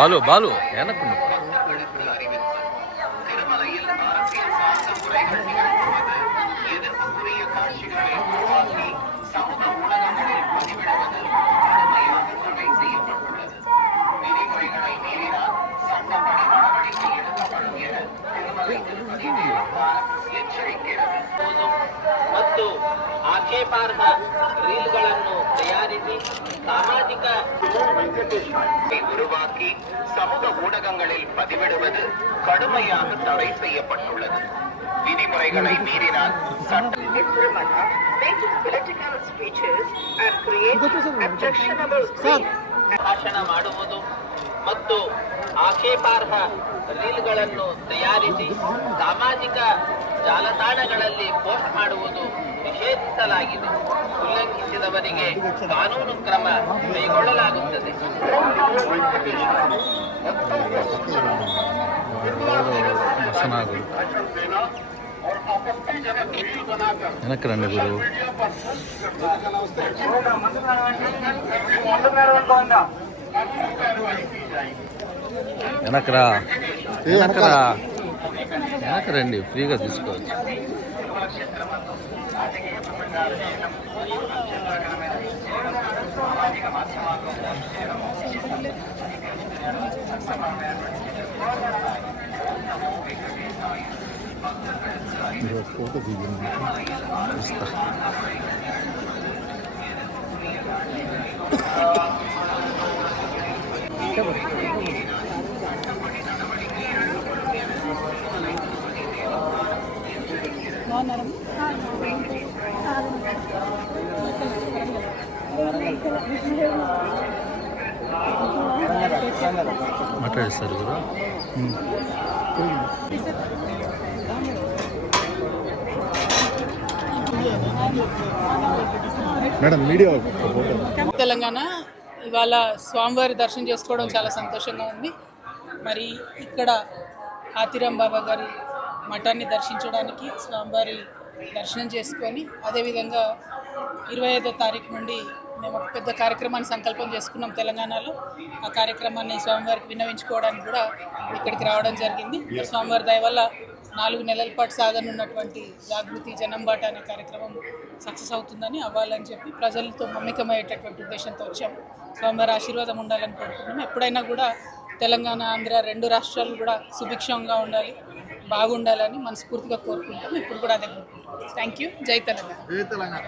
பாலு பாலு எனக்கு ಮತ್ತು ಆಕ್ಷೇಪಾರ್ಹ ರೀಲ್ಗಳನ್ನು ತಯಾರಿಸಿ சாமாஜிக உருவாக்கி சமூக ஊடகங்களில் பதிவிடுவது கடுமையாக தடை செய்யப்பட்டுள்ளது. விதிமுறைகளை மீறினால் ಭಾಷಣ ಮಾಡುವುದು ಮತ್ತು ಆಕ್ಷೇಪಾರ್ಹ ರೀಲ್ಗಳನ್ನು ತಯಾರಿಸಿ ಸಾಮಾಜಿಕ ಜಾಲತಾಣಗಳಲ್ಲಿ ಪೋಸ್ಟ್ ಮಾಡುವುದು ನಿಷೇಧಿಸಲಾಗಿದೆ. ಉಲ್ಲಂಘಿಸಿದವರಿಗೆ ಕಾನೂನು ಕ್ರಮ ಕೈಗೊಳ್ಳಲಾಗುತ್ತದೆ. எனக்கு ரெண்டு குரு వెనకరా వెనకరా వెనక రండి, ఫ్రీగా తీసుకోవచ్చు. ఫోటో దిగింది ఇస్తా. మాట్లాడిస్తారు కదా. మేడం మీడియా తెలంగాణ ఇవాళ స్వామివారి దర్శనం చేసుకోవడం చాలా సంతోషంగా ఉంది. మరి ఇక్కడ ఆతిరాం బాబా గారి మఠాన్ని దర్శించడానికి స్వామివారి దర్శనం చేసుకొని అదేవిధంగా 25వ తారీఖు నుండి మేము ఒక పెద్ద కార్యక్రమాన్ని సంకల్పం చేసుకున్నాం తెలంగాణలో. ఆ కార్యక్రమాన్ని స్వామివారికి విన్నవించుకోవడానికి కూడా ఇక్కడికి రావడం జరిగింది. స్వామివారి దయ వల్ల 4 నెలల పాటు సాగనున్నటువంటి జాగృతి జనంబాట అనే కార్యక్రమం సక్సెస్ అవుతుందని, అవ్వాలని చెప్పి ప్రజలతో మమేకమయ్యేటటువంటి ఉద్దేశంతో వచ్చాము. స్వామివారి ఆశీర్వాదం ఉండాలని కోరుకుంటున్నాం. ఎప్పుడైనా కూడా తెలంగాణ ఆంధ్ర 2 రాష్ట్రాలు కూడా సుభిక్షంగా ఉండాలి, బాగుండాలని మనస్ఫూర్తిగా కోరుకుంటాం. ఇప్పుడు కూడా అదే కోరుకుంటాం. Thank you. జై తెలంగాణ.